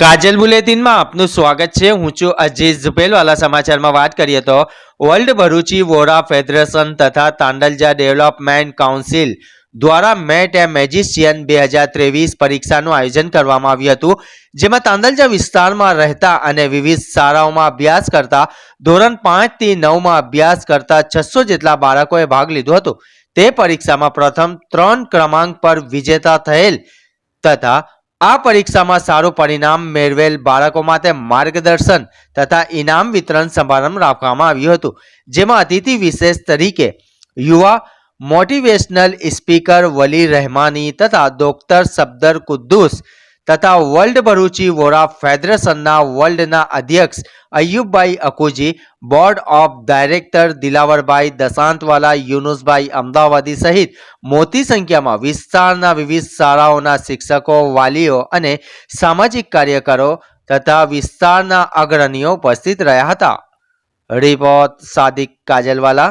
કાજલ બુલેટિનમાં આપનું સ્વાગત છે. હું છું અજીત ઝુપેલવાલા સમાચારમાં વાત કરીએ તો વર્લ્ડ ભરૂચી વોરા ફેડરેશન તથા તાંડલજા ડેવલપમેન્ટ કાઉન્સિલ દ્વારા મેટ એ મેજિશિયન બે હજાર ત્રેવીસ પરીક્ષાનું આયોજન કરવામાં આવ્યું હતું, જેમાં તાંદલજા વિસ્તારમાં રહેતા અને વિવિધ શાળાઓમાં અભ્યાસ કરતા ધોરણ પાંચથી નવમાં અભ્યાસ કરતા છસો જેટલા બાળકોએ ભાગ લીધો હતો. તે પરીક્ષામાં પ્રથમ ત્રણ ક્રમાંક પર વિજેતા થયેલ તથા આ પરીક્ષામાં સારું પરિણામ મેળવેલ બાળકો માટે માર્ગદર્શન તથા ઇનામ વિતરણ સમારંભ રાખવામાં આવ્યું હતું. જેમાં અતિથિ વિશેષ તરીકે યુવા મોટિવેશનલ સ્પીકર વલી રહેમાની તથા ડોક્ટર સબદર કુદ્દુસ તથા વર્લ્ડ ભરૂચી વોરા ફેડરેશનના વર્લ્ડના અધ્યક્ષ Ayubbhai Akuji, board of director Dilawarbhai Dashantwala, Yunusbhai Amdavadi સહિત મોટી સંખ્યામાં વિસ્તારના વિવિધ શાળાઓના શિક્ષકો, વાલીઓ અને સામાજિક કાર્યકરો તથા વિસ્તારના અગ્રણીઓ ઉપસ્થિત રહ્યા હતા. રિપોર્ટ સાદિક કાજલવાલા.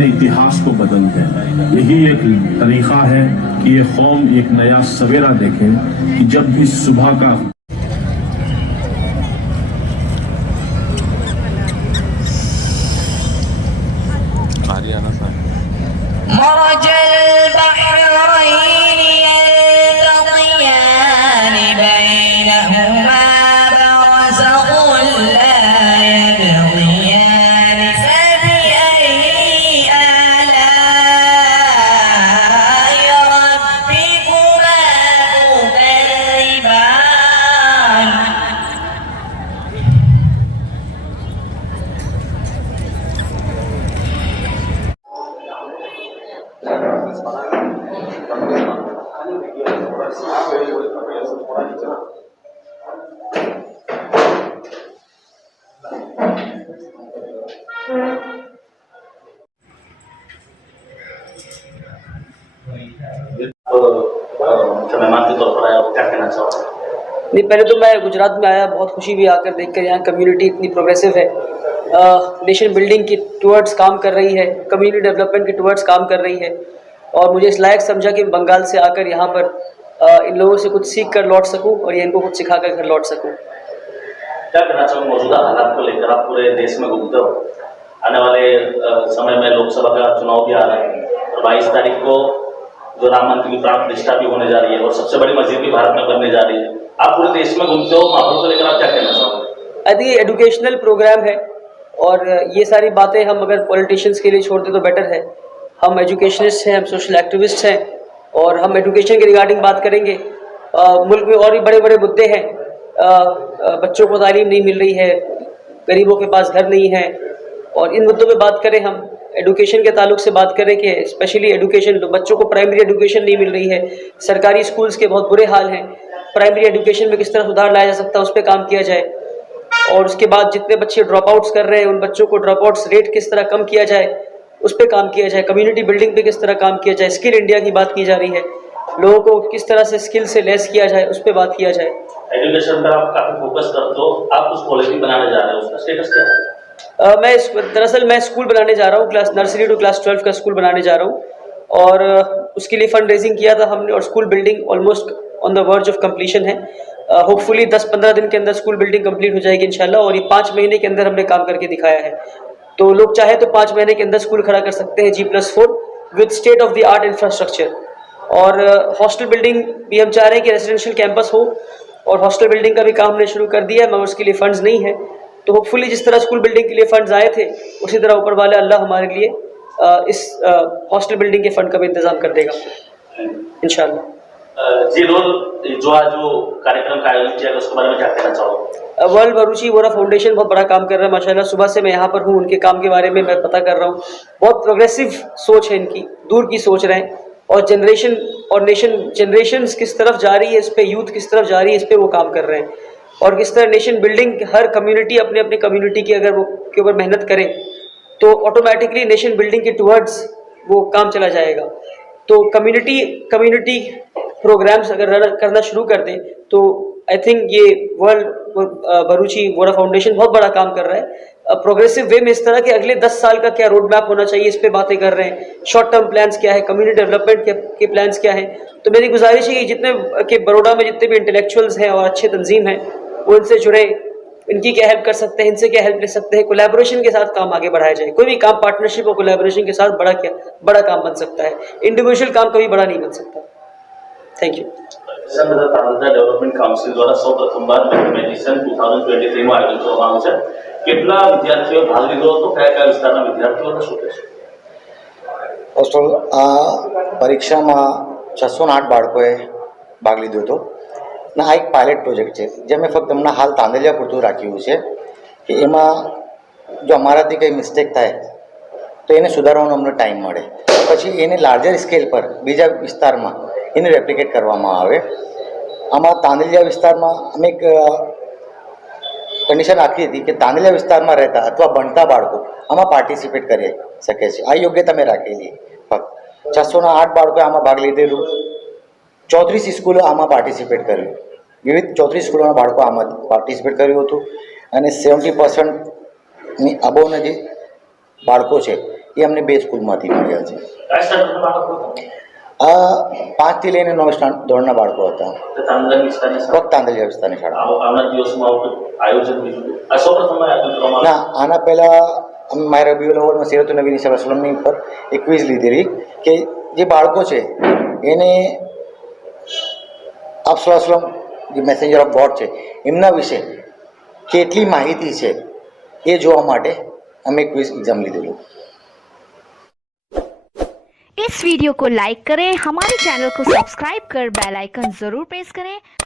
इतिहास को बदल दें यही एक तरीका है कि ये कौम एक नया सवेरा देखे कि जब भी सुबह का মর যে तो मेहमान के तौर पर आया क्या कहना नहीं पहले तो मैं गुजरात में आया बहुत खुशी भी आकर देख कर यहाँ कम्युनिटी इतनी प्रोग्रेसिव है। नेशन बिल्डिंग की टूवर्ड्स काम कर रही है कम्युनिटी डेवलपमेंट की टूवर्ड्स काम कर रही है। और मुझे इस लायक समझा कि बंगाल से आकर यहाँ पर आ, इन लोगों से कुछ सीख कर लौट सकूँ और ये इनको कुछ सिखा कर घर लौट सकूँ। क्या कहना चाहूँ मौजूदा हालात को लेकर आप पूरे देश में घूमते हो? आने वाले समय में लोकसभा का चुनाव भी आ रहा है। और बाईस तारीख को जो राम मंदिर की प्राण प्रतिष्ठा भी होने जा रही है और सबसे बड़ी मस्जिद भी भारत में बनने जा रही है। आप पूरे देश में घूमते हो माहौल को लेकर आप क्या कहना चाहोगे? ये एजुकेशनल प्रोग्राम है और ये सारी बातें हम अगर पॉलिटिशियंस के लिए छोड़ दें तो बेटर है। हम एजुकेशनिस्ट हैं हम सोशल एक्टिविस्ट हैं और हम एजुकेशन के रिगार्डिंग बात करेंगे। अ, मुल्क में और भी बड़े बड़े मुद्दे हैं। अ, बच्चों को तालीम नहीं मिल रही है गरीबों के पास घर नहीं है और इन मुद्दों पे बात करें हम। एजुकेशन के ताल्लुक से बात करें कि स्पेशली एडुकेशन बच्चों को प्राइमरी एजुकेशन नहीं मिल रही है। सरकारी स्कूल्स के बहुत बुरे हाल हैं। प्राइमरी एजुकेशन में किस तरह सुधार लाया जा सकता है, उस पर काम किया जाए। और उसके बाद जितने बच्चे ड्रॉप आउट्स कर रहे हैं, उन बच्चों को ड्रॉप आउट्स रेट किस तरह कम किया जाए, उस पर काम किया जाए। कम्युनिटी बिल्डिंग पे किस तरह काम किया जाए स्किल इंडिया की बात की जा रही है। लोगों को किस तरह से स्किल से लेस किया जाए, उस पर बात किया जाए। एजुकेशन पर आप काफ़ी फोकस करते हो। आप कॉलेज भी बनाने जा रहे हो, उसका स्टेटस क्या है? मैं दरअसल मैं स्कूल बनाने जा रहा हूँ, class nursery to class twelve का स्कूल बनाने जा रहा हूँ। और उसके लिए फंड रेजिंग किया था हमने और school building almost on the verge of completion है। होपफुली दस पंद्रह दिन के अंदर स्कूल बिल्डिंग कंप्लीट हो जाएगी इंशाल्लाह और ये पाँच महीने के अंदर हमने काम करके दिखाया है। तो लोग चाहे तो पाँच महीने के अंदर स्कूल खड़ा कर सकते हैं G plus four with state of the art infrastructure और हॉस्टल बिल्डिंग भी हम चाह रहे हैं कि रेजिडेंशियल कैंपस हो और हॉस्टल बिल्डिंग का भी काम हमने शुरू कर दिया है, मगर उसके लिए फंड्स नहीं है। तो होपफुली जिस तरह स्कूल बिल्डिंग के लिए फंड्स आए थे उसी तरह ऊपर वाले अल्लाह हमारे लिए अ, इस हॉस्टल बिल्डिंग के फंड का भी इंतज़ाम कर देगा। अ, जी रोल जो आज जो कार्यक्रम का आयोजन किया उसके बारे में क्या कहना चाहोगे? वर्ल्ड बरूची वोरा फाउंडेशन बहुत बड़ा काम कर रहा है माशाल्लाह। सुबह से मैं यहाँ पर हूँ उनके काम के बारे में मैं पता कर रहा हूँ। बहुत प्रोग्रेसिव सोच है इनकी दूर की सोच रहे हैं। और जनरेशन और नेशन जनरेशन किस तरफ़ जा रही है इस पर यूथ किस तरफ़ जा रही है इस पर वो काम कर रहे हैं। और किस तरह नेशन बिल्डिंग हर कम्युनिटी अपने अपने कम्युनिटी की अगर वो के ऊपर मेहनत करे तो ऑटोमेटिकली नेशन बिल्डिंग के टूवर्ड्स वो काम चला जाएगा। तो कम्युनिटी कम्युनिटी प्रोग्राम्स अगर करना शुरू कर दें तो आई थिंक ये वर्ल्ड बरूची वोरा फाउंडेशन बहुत बड़ा काम कर रहा है। प्रोग्रेसिव वे में इस तरह के अगले दस साल का क्या रोड मैप होना चाहिए इस पर बातें कर रहे हैं। शॉर्ट टर्म प्लान्स क्या है कम्युनिटी डेवलपमेंट के, के प्लान्स क्या है? तो मेरी गुजारिश है कि जितने के बड़ोड़ा में जितने भी इंटेलेक्चुअल्स हैं और अच्छे तंजीम हैं वो इनसे जुड़े इनकी क्या हेल्प कर सकते हैं इनसे क्या हेल्प ले सकते हैं कोलैबोरेशन के साथ काम आगे बढ़ाया जाए कोई भी काम पार्टनरशिप और कोलैबोरेशन के साथ बड़ा क्या बड़ा काम बन सकता है इंडिविजुअल काम कभी बड़ा नहीं बन सकता थैंक यू સંઘ તાલુકા ડેવલપમેન્ટ કાઉન્સિલ દ્વારા સૌ પ્રથમવાર મેથમેટિશિયન ટુ થાઉઝન્ડ ટ્વેન્ટી થ્રીમાં આયોજન કરવામાં આવ્યું છે કેટલા વિદ્યાર્થીઓ ભાગ લીધો હતો કયા કયા વિસ્તારના વિદ્યાર્થીઓને શું કહેશો હોસ્ટેલ આ પરીક્ષામાં છસો ને આઠ બાળકોએ ભાગ લીધો હતો અને આ એક પાયલટ પ્રોજેક્ટ છે, જે મેં ફક્ત હમણાં હાલ તાંદલિયા પૂરતું રાખ્યું છે કે એમાં જો અમારાથી કંઈ મિસ્ટેક થાય, તો એને સુધારવાનો અમને ટાઈમ મળે. પછી એને લાર્જર સ્કેલ પર બીજા વિસ્તારમાં એને રેપ્લિકેટ કરવામાં આવે. આમાં તાંદલિયા વિસ્તારમાં અમે એક કન્ડિશન રાખી હતી કે તાંદલિયા વિસ્તારમાં રહેતા અથવા ભણતા બાળકો આમાં પાર્ટિસિપેટ કરી શકે છે. આ યોગ્યતા મેં રાખેલી ફક્ત છસોના આઠ બાળકોએ આમાં ભાગ લીધેલું. ચોત્રીસ સ્કૂલો આમાં પાર્ટિસિપેટ કર્યું. વિવિધ ચોત્રીસ સ્કૂલોના બાળકો આમાં પાર્ટિસિપેટ કર્યું હતું. અને સેવન્ટી પર્સન્ટની અબોવના જે બાળકો છે એ અમને બે સ્કૂલમાંથી મળ્યા છે? આ પાંચથી લઈને નવ ધોરણના બાળકો હતા. ફક્ત તાંદલિયા વિસ્તારની શાળા? ના આના પહેલાં અમે મારા રબીઉલ અવ્વલમાં સિરત નબી સલામની પર એક ક્વિઝ લીધેલી કે જે બાળકો છે એને અફસલાસલમ જે મેસેન્જર ઓફ ગોડ છે એમના વિશે કેટલી માહિતી છે એ જોવા માટે અમે ક્વિઝ એક્ઝામ લીધેલું इस वीडियो को लाइक करें हमारे चैनल को सब्सक्राइब कर बेल आइकन जरूर प्रेस करें